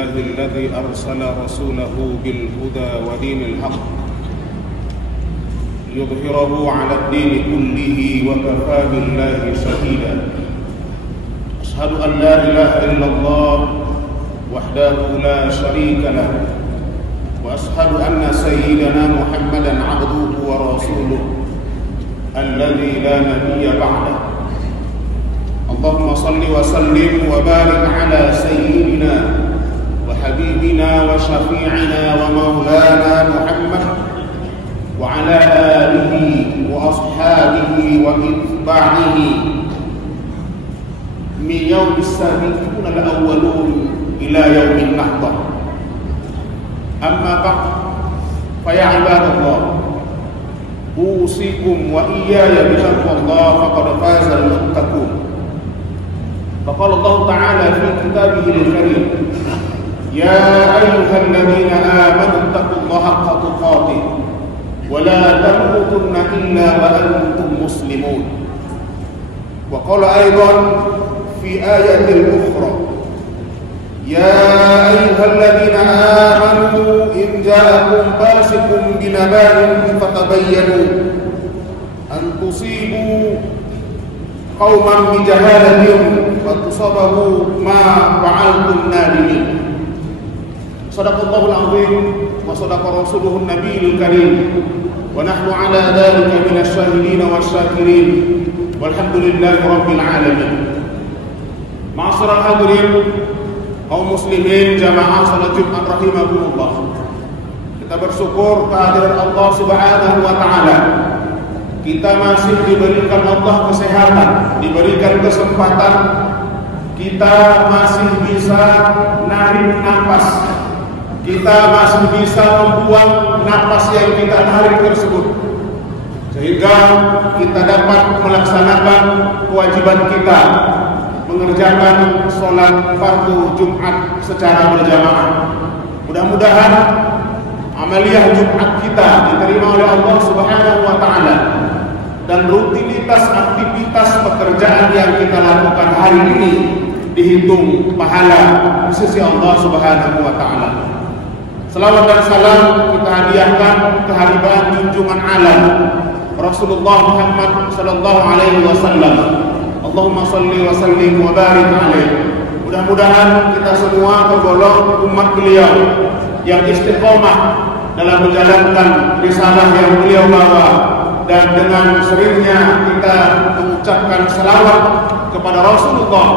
لله الذي أرسل رسوله بالهدى ودين الحق ليظهره على الدين كله وكفى بالله شهيدا. أشهد أن لا إله إلا الله وحده لا شريك له، وأشهد أن سيدنا محمدا عبده ورسوله الذي لا نبي بعده. اللهم صل وسلم وبارك على سيدنا وحبيبنا وشفيعنا ومولانا محمد وعلى آله وأصحابه وإتباعه من يوم السابقون الأولون إلى يوم النهضة. أما بعد فيا عباد الله، أوصيكم وإياي بتقوى الله فقد فاز المتقون. فقال الله تعالى في كتابه الكريم: يا أيها الذين آمنوا اتقوا الله حق تقاته ولا تموتن إلا وأنتم مسلمون. وقال أيضا في آية أخرى: يا أيها الذين آمنوا إن جاءكم فاسق بنبأ فتبينوا أن تصيبوا قوما بجهالة فتصابوا ما فعلتم نادمين. صدق الله العظيم وصدق رسوله النبي الكريم ونحن على ذلك من الشاهدين والشاكرين والحمد لله رب العالمين. Ma'asyiral hadirin, kaum muslimin jamaah salat Jumat rahimakumullah. Kita bersyukur kehadiran Allah Subhanahu wa taala. Kita masih diberikan Allah kesehatan, diberikan kesempatan, kita masih bisa narik napas, kita masih bisa membuang napas yang kita tarik tersebut, sehingga kita dapat melaksanakan kewajiban kita mengerjakan sholat fardu Jumat secara berjamaah. Mudah-mudahan amaliyah Jumat kita diterima oleh Allah Subhanahu wa taala, dan rutinitas aktivitas pekerjaan yang kita lakukan hari ini dihitung pahala di sisi Allah Subhanahu wa taala. Selawat dan salam kita hadiahkan kehadiran junjungan alam Rasulullah Muhammad sallallahu alaihi wasallam. Allahumma shalli wa sallim wa barik alaihi. Mudah-mudahan kita semua tergolong umat beliau yang istiqomah dalam menjalankan risalah yang beliau bawa, dan dengan seringnya kita mengucapkan selawat kepada Rasulullah,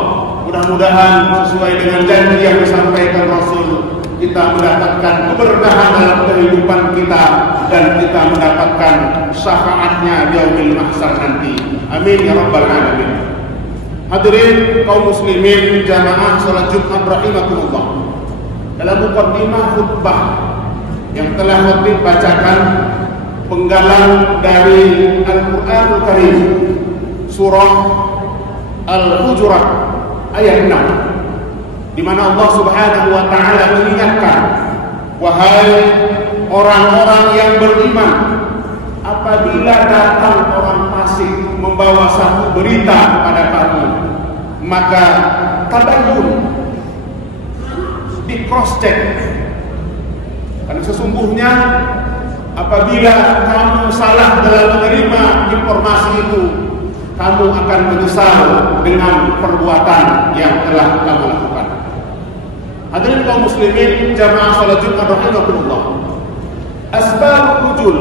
mudah-mudahan sesuai dengan janji yang disampaikan Rasul, kita mendapatkan keberkahan dalam kehidupan kita dan kita mendapatkan syafaatnya di yaumil mahsyar nanti. Amin ya rabbal alamin. Hadirin kaum muslimin jamaah salat Jumat rahimakumullah. Dalam muqaddimah khutbah yang telah khatib bacakan penggalan dari Al-Qur'anul Karim, surah Al-Hujurat ayat 6, di mana Allah Subhanahu wa taala mengingatkan, wahai orang-orang yang beriman, apabila datang orang fasik membawa satu berita pada kamu, maka tabayyun, di cross check, karena sesungguhnya apabila kamu salah dalam menerima informasi itu, kamu akan menyesal dengan perbuatan yang telah kamu lakukan. Hadirin kaum muslimin jamaah salat Jumat rahimakumullah. Asbab nuzul,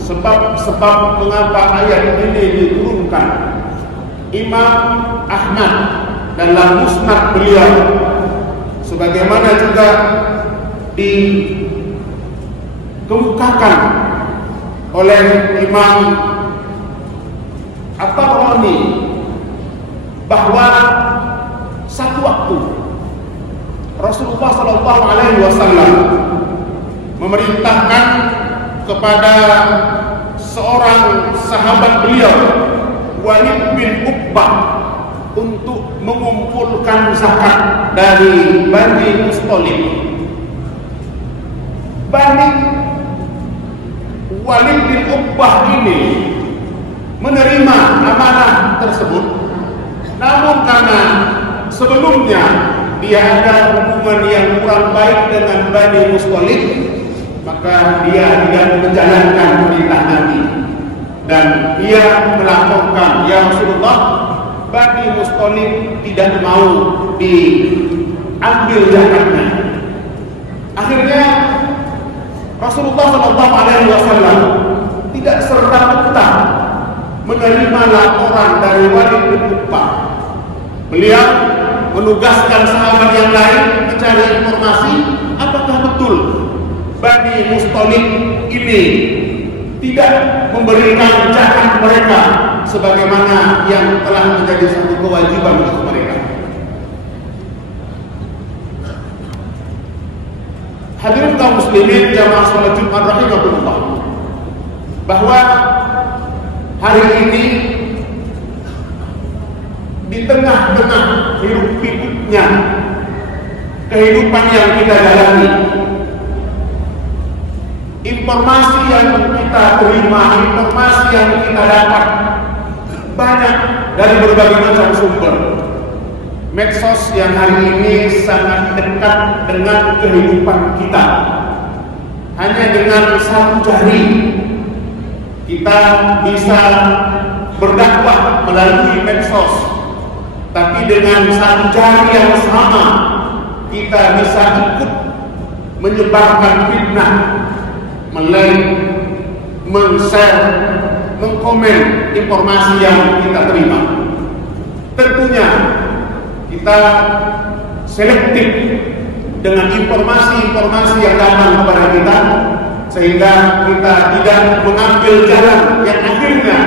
sebab-sebab mengapa ayat ini diturunkan. Imam Ahmad dalam musnad beliau, sebagaimana juga dikemukakan oleh Imam At-Tabrani, bahwa satu waktu Rasulullah sallallahu alaihi wasallam memerintahkan kepada seorang sahabat beliau, Walid bin Uqbah, untuk mengumpulkan zakat dari Bani Musthalib. Bani Walid bin Uqbah ini menerima amanah tersebut, namun karena sebelumnya dia ada hubungan yang kurang baik dengan Bani Musthalib, maka dia tidak menjalankan perintah Nabi dan dia melaporkan, ya Rasulullah, Bani Musthalib tidak mau diambil zakatnya. Akhirnya Rasulullah SAW tidak serta-merta menerima laporan dari Walid bin Uqbah. Beliau menugaskan sahabat yang lain mencari informasi apakah betul Bani Musthalib ini tidak memberikan zakat mereka sebagaimana yang telah menjadi satu kewajiban untuk mereka. Hadirin kaum muslimin jamaah salat Jumat rahimakumullah, bahwa hari ini di tengah-tengah hiruk-pikuknya kehidupan yang kita jalani, informasi yang kita terima, informasi yang kita dapat banyak dari berbagai macam sumber. Medsos yang hari ini sangat dekat dengan kehidupan kita. Hanya dengan satu jari kita bisa berdakwah melalui medsos, tapi dengan satu jari yang sama kita bisa ikut menyebarkan fitnah, men-like, men-share, mengkomen informasi yang kita terima. Tentunya kita selektif dengan informasi-informasi yang datang kepada kita, sehingga kita tidak mengambil jalan yang akhirnya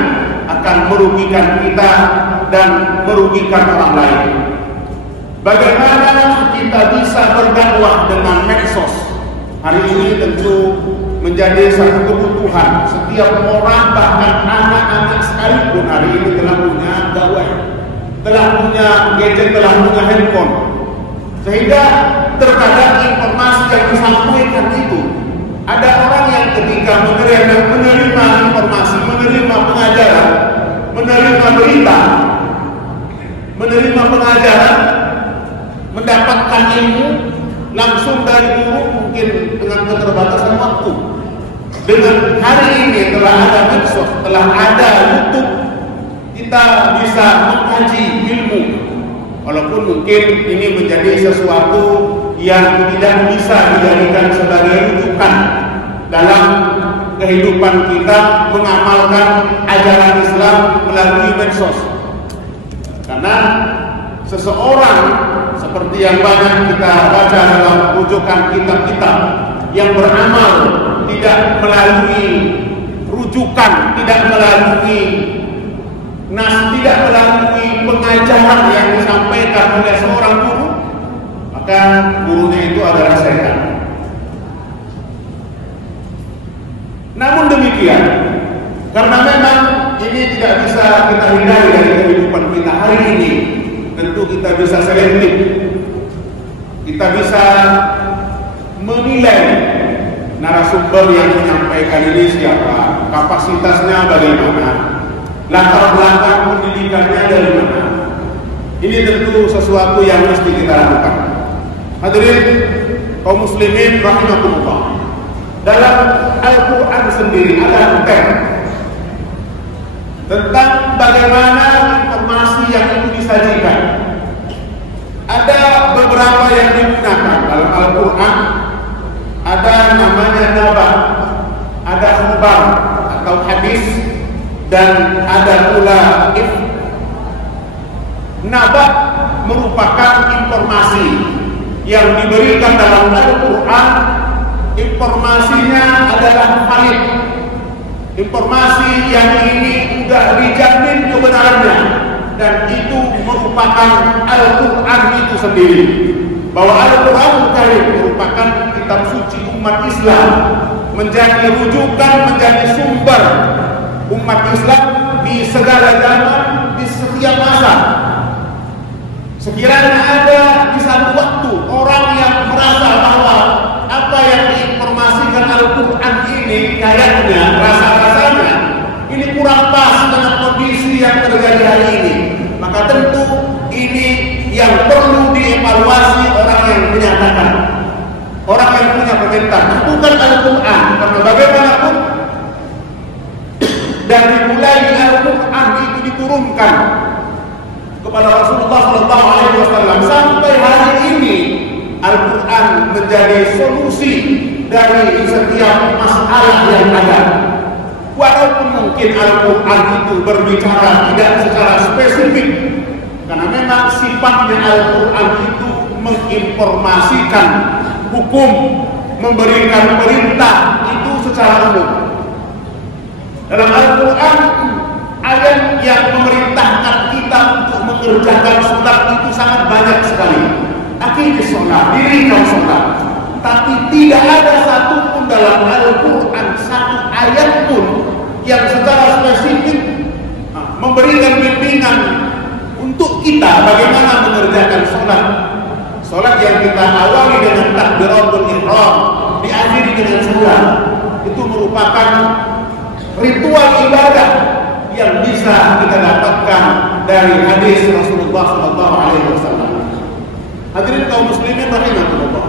akan merugikan kita dan merugikan orang lain. Bagaimana kita bisa berdakwah dengan medsos? Hari ini tentu menjadi satu kebutuhan. Setiap orang, bahkan anak-anak sekalipun hari ini telah punya gawai, telah punya gadget, telah punya handphone. Sehingga terkadang informasi yang disampaikan itu, ada orang yang ketika menerima informasi, menerima pengajaran, menerima berita, menerima pengajaran, mendapatkan ilmu langsung dari guru, mungkin dengan keterbatasan waktu. Dengan hari ini telah ada medsos, telah ada YouTube, kita bisa mengkaji ilmu. Walaupun mungkin ini menjadi sesuatu yang tidak bisa dijadikan sebagai rujukan dalam kehidupan kita mengamalkan ajaran Islam melalui medsos. Karena seseorang seperti yang banyak kita baca dalam rujukan kitab-kitab yang beramal tidak melalui rujukan, tidak melalui nas, tidak melalui pengajaran yang disampaikan oleh seorang guru, maka gurunya itu adalah setan. Namun demikian, karena memang ini tidak bisa kita hindari dari kehidupan kita hari ini, tentu kita bisa selektif, kita bisa menilai narasumber yang menyampaikan ini siapa, kapasitasnya bagaimana, latar belakang pendidikannya dari mana. Ini tentu sesuatu yang mesti kita lakukan. Hadirin kaum muslimin rahimakumullah, dalam Al-Quran sendiri ada tentang bagaimana informasi yang itu disajikan. Ada beberapa yang digunakan dalam Al-Quran. Ada namanya nabah, ada khabar atau hadis, dan ada pula nabah merupakan informasi yang diberikan dalam Al-Quran. Informasinya adalah valid, informasi yang ini sudah dijamin kebenarannya, dan itu merupakan Al-Quran itu sendiri. Bahwa Al-Quran Karim merupakan kitab suci umat Islam, menjadi rujukan, menjadi sumber umat Islam di segala zaman, di setiap masa. Sekiranya ada di satu waktu orang yang merasa bahwa apa yang diinformasikan Al-Quran ini kayaknya, rasa-rasanya ini kurang pas dengan kondisi yang terjadi hari ini, maka tentu ini yang perlu dievaluasi, dari mulai Al-Quran itu diturunkan kepada Rasulullah SAW sampai hari ini, Al-Quran menjadi solusi dari setiap masalah yang ada. Walaupun mungkin Al-Quran itu berbicara tidak secara spesifik, karena memang sifatnya Al-Quran itu menginformasikan hukum, memberikan perintah itu secara umum. Dalam Al-Quran, ayat yang memerintahkan kita untuk mengerjakan sholat itu sangat banyak sekali. Akhirnya sholat, dirikan sholat. Tapi tidak ada satupun dalam Al-Quran, satu ayat pun yang secara spesifik memberikan bimbingan untuk kita bagaimana mengerjakan sholat. Sholat yang kita awali dengan takbiratul ihram, diakhiri dengan salam, itu merupakan ritual ibadah yang bisa kita dapatkan dari hadis Rasulullah SAW. Hadirin kaum muslimin rahimahullah.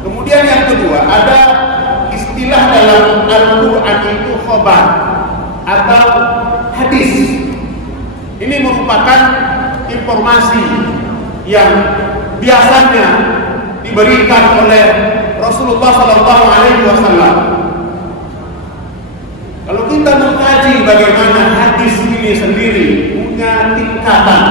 Kemudian yang kedua, ada istilah dalam Al-Quran itu khobar atau hadis. Ini merupakan informasi yang biasanya diberikan oleh Rasulullah SAW. Kalau kita mengkaji bagaimana hadis ini sendiri punya tingkatan,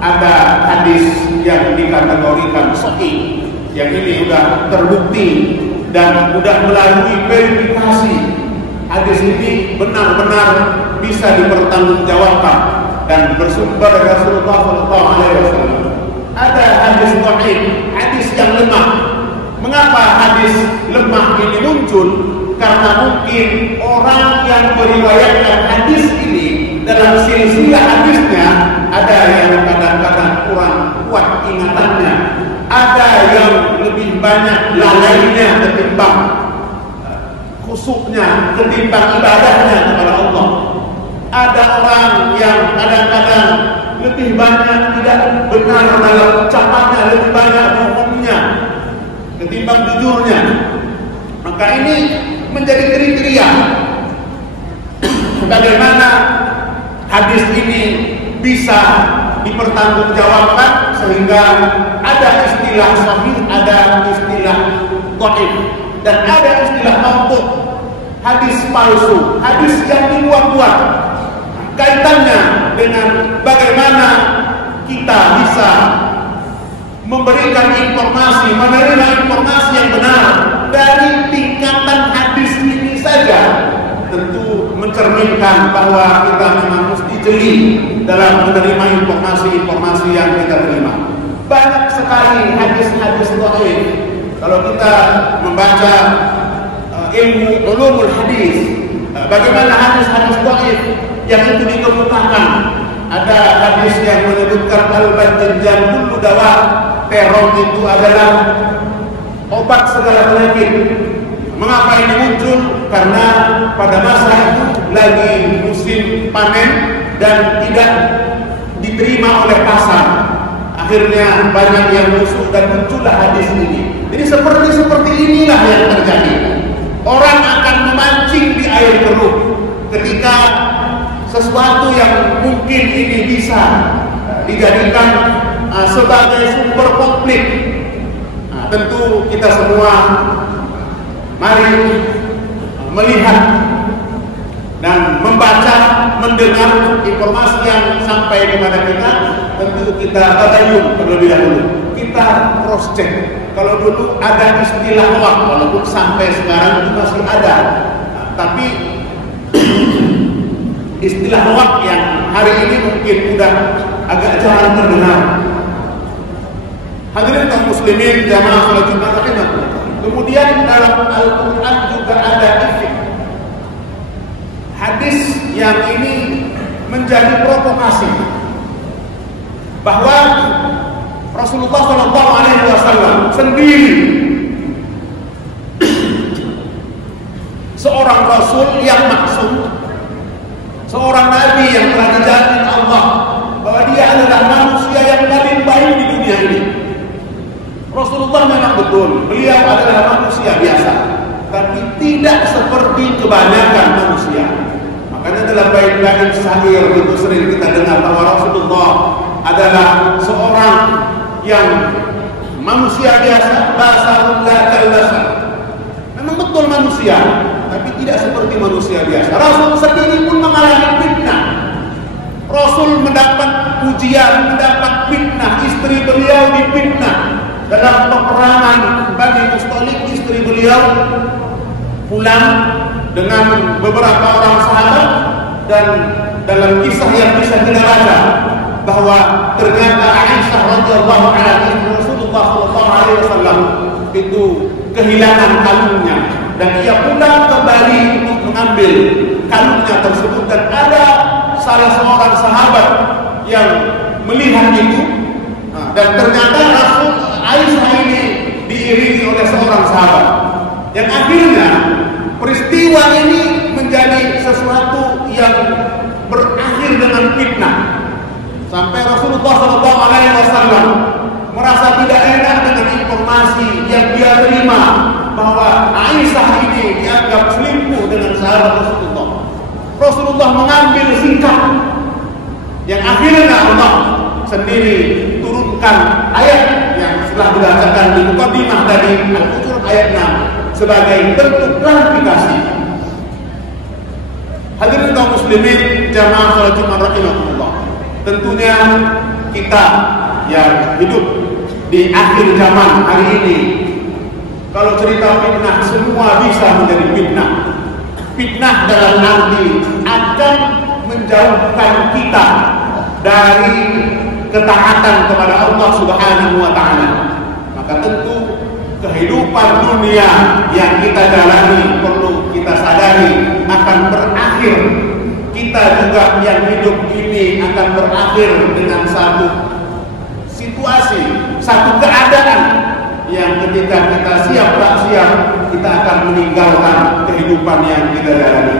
ada hadis yang dikategorikan sahih, yang ini sudah terbukti dan sudah melalui verifikasi. Hadis ini benar-benar bisa dipertanggungjawabkan dan bersumber dari Rasulullah SAW. Ada hadis dhaif, hadis yang lemah. Mengapa hadis lemah ini muncul? Karena mungkin orang yang meriwayatkan hadis ini dalam silsilah hadisnya ada yang kadang-kadang kurang kuat ingatannya, ada yang lebih banyak lalainya ketimbang khusyuknya, ketimbang ibadahnya kepada Allah. Ada orang yang kadang-kadang lebih banyak tidak benar dalam ucapannya, lebih banyak bohongnya ketimbang jujurnya. Maka ini menjadi kriteria bagaimana hadis ini bisa dipertanggungjawabkan, sehingga ada istilah sahih, ada istilah dhaif, dan ada istilah maudhu', hadis palsu, hadis yang dibuat-buat. Kaitannya dengan bagaimana kita bisa memberikan informasi, menerima informasi yang benar dari tingkatan hadis ini saja, tentu mencerminkan bahwa kita memang mesti jeli dalam menerima informasi-informasi yang kita terima. Banyak sekali hadis-hadis dhaif. Kalau kita membaca ilmu ulumul hadis, bagaimana hadis-hadis dhaif yang itu dikemukakan. Ada hadis yang menyebutkan al-badjan kullu dawa, terong itu adalah obat segala penyakit. Mengapa ini muncul? Karena pada masa itu lagi musim panen dan tidak diterima oleh pasar. Akhirnya banyak yang musuh dan muncullah hadis ini. Jadi seperti inilah yang terjadi. Orang akan memancing di air keruh ketika sesuatu yang mungkin ini bisa dijadikan sebagai sumber konflik. Tentu kita semua mari melihat dan membaca, mendengar informasi yang sampai kepada kita. Tentu kita tabayun terlebih dahulu, kita cross check. Kalau dulu ada istilah hoax, walaupun sampai sekarang itu masih ada, tapi istilah hoax yang hari ini mungkin sudah agak jarang terdengar. Hadirin kaum muslimin jamaah salat Jumat rahimahullah. Kemudian dalam Al-Quran juga ada ifik. Hadis yang ini menjadi provokasi bahwa Rasulullah SAW sendiri, seorang Rasul yang maksum, seorang Nabi yang telah dijamin Allah bahwa dia adalah manusia yang paling baik di dunia ini. Rasulullah memang betul, beliau adalah manusia biasa, tapi tidak seperti kebanyakan manusia. Makanya dalam bait gaib sahir itu sering kita dengar bahwa Rasulullah adalah seorang yang manusia biasa, basarun la kalbasar. Memang betul manusia, tapi tidak seperti manusia biasa. Rasul sendiri pun mengalami fitnah. Rasul mendapat ujian, mendapat fitnah. Istri beliau difitnah dalam peperangan Bani Mustalik. Istri beliau pulang dengan beberapa orang sahabat, dan dalam kisah yang bisa kita baca bahwa ternyata Aisyah radhiyallahu anha Rasulullah sallallahu alaihi wasallam itu kehilangan kalungnya, dan ia pulang kembali untuk mengambil kalungnya tersebut, dan ada salah seorang sahabat yang melihat itu, dan ternyata Rasul Aisyah ini diiringi oleh seorang sahabat, yang akhirnya peristiwa ini menjadi sesuatu yang berakhir dengan fitnah. Sampai Rasulullah SAW merasa tidak enak dengan informasi yang dia terima bahwa Aisyah ini dianggap selingkuh dengan sahabat Rasulullah. Rasulullah mengambil sikap yang akhirnya Allah sendiri turunkan ayat yang setelah dibacakan di muqaddimah dari Al-Hujurat ayat 6 sebagai bentuk klarifikasi. Hadirin kaum muslimin jamaah salat Jumat rahimakumullah. Tentunya kita yang hidup di akhir zaman hari ini, kalau cerita fitnah semua bisa menjadi fitnah. Fitnah dalam arti akan menjauhkan kita dari ketaatan kepada Allah Subhanahu wa taala. Maka tentu kehidupan dunia yang kita jalani perlu kita sadari akan berakhir. Kita juga yang hidup ini akan berakhir dengan satu situasi, satu keadaan yang ketika kita siap tak siap kita akan meninggalkan kehidupan yang kita jalani.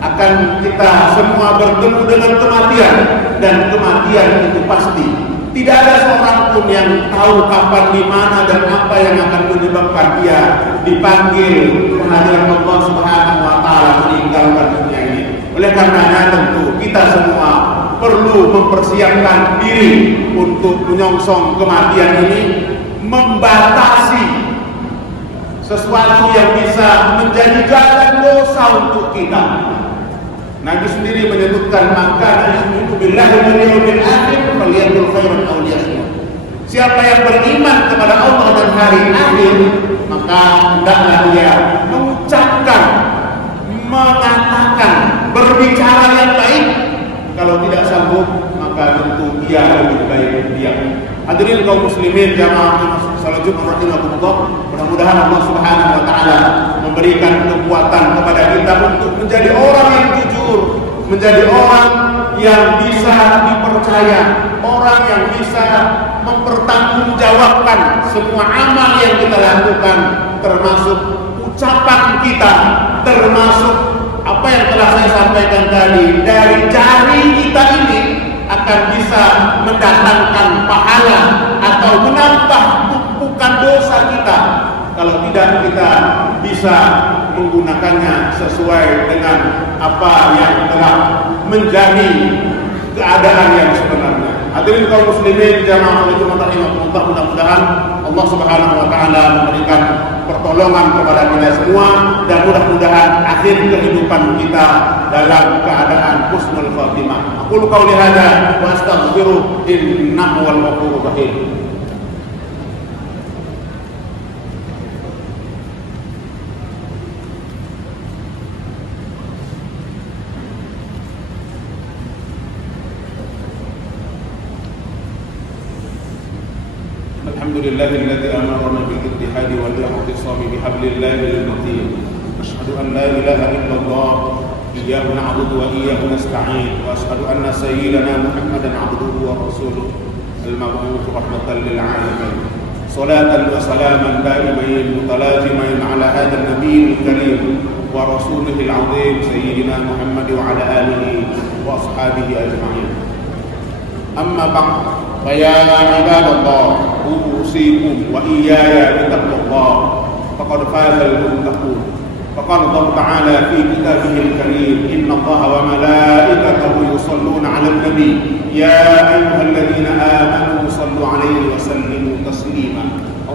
Akan kita semua bertemu dengan kematian, dan kematian itu pasti. Tidak ada seorang pun yang tahu kapan, di mana, dan apa yang akan menyebabkan dia dipanggil kehadiran Allah Subhanahu wa taala meninggalkan dunia ini. Oleh karenanya tentu kita semua perlu mempersiapkan diri untuk menyongsong kematian ini, membatasi sesuatu yang bisa menjadi jalan dosa untuk kita. Nabi sendiri menyebutkan maka yu'minu billahi wal yawmil akhir falyaqul khairan aw liyasmut. Siapa yang beriman kepada Allah dan hari akhir, maka hendaklah dia mengucapkan, mengatakan, berbicara yang baik. Kalau tidak sanggup, maka tentu dia lebih baik diam. Hadirin kaum muslimin jamaah salat Jumat rahimakumullah, mudah-mudahan Allah Subhanahu wa taala memberikan kekuatan kepada kita untuk menjadi orang yang jujur, menjadi orang yang bisa dipercaya, orang yang bisa mempertanggungjawabkan semua amal yang kita lakukan, termasuk ucapan kita, termasuk apa yang telah saya sampaikan tadi. Dari jari kita ini akan bisa mendatangkan pahala atau menambah tumpukan dosa kita. Kalau tidak, kita bisa menggunakannya sesuai dengan apa yang telah menjadi keadaan yang sebenarnya. Hadirin kaum muslimin jamaah salat Jumat rahimakumullah, mudah-mudahan Allah Subhanahu wa taala memberikan pertolongan kepada kita semua, dan mudah-mudahan akhir kehidupan kita dalam keadaan husnul khatimah. Aqulu qouli hadza wa astaghfiru innahu wal ghafurur rahim. Alhamdulillah alladzi amarna bil ittihadi wal i'tisami bihablillahil matin. Asyhadu an la ilaha illallah iyyahu na'budu wa iyyahu nasta'in, wa asyhadu anna sayyidana Muhammadan 'abduhu wa rasuluhu al-mab'uts rahmatan lil 'alamin. Salatan wa salaman daimain mutalazimain 'ala hadzal nabiyil karim wa rasulihil 'azim sayyidina Muhammad wa 'ala alihi wa ashabihi ajma'in. Amma ba'd. فيا عباد الله أوصيكم وإياي بتقوى الله فقد فاز المتقون. فقال الله تعالى في كتابه الكريم إن الله وملائكته وملائكته يصلون على النبي يا أيها الذين آمنوا صلوا عليه وسلموا تسليما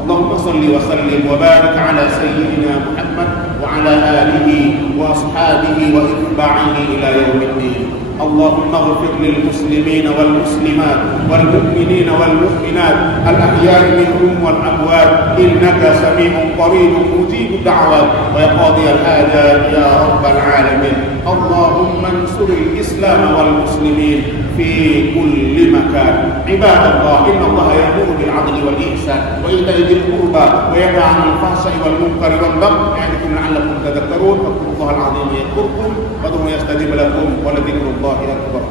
اللهم صل وسلم وبارك على سيدنا محمد وعلى آله وأصحابه وإتباعه إلى يوم الدين اللهم اغفر للمسلمين والمسلمات والمؤمنين والمؤمنات الأحياء منهم والأموات إنك سميع قريب مجيب الدعوات ويقاضي الحاجات يا رب العالمين اللهم انصر الإسلام والمسلمين في كل مكان عباد الله إن الله يأمر بالعدل والإحسان وإيتاء ذي القربى وينهى عن الفحشاء والمنكر والبغي يعظكم لعلكم تذكرون واذكروا الله العظيم يذكركم وادعوه يستجيب لكم ولذكر الله أكبر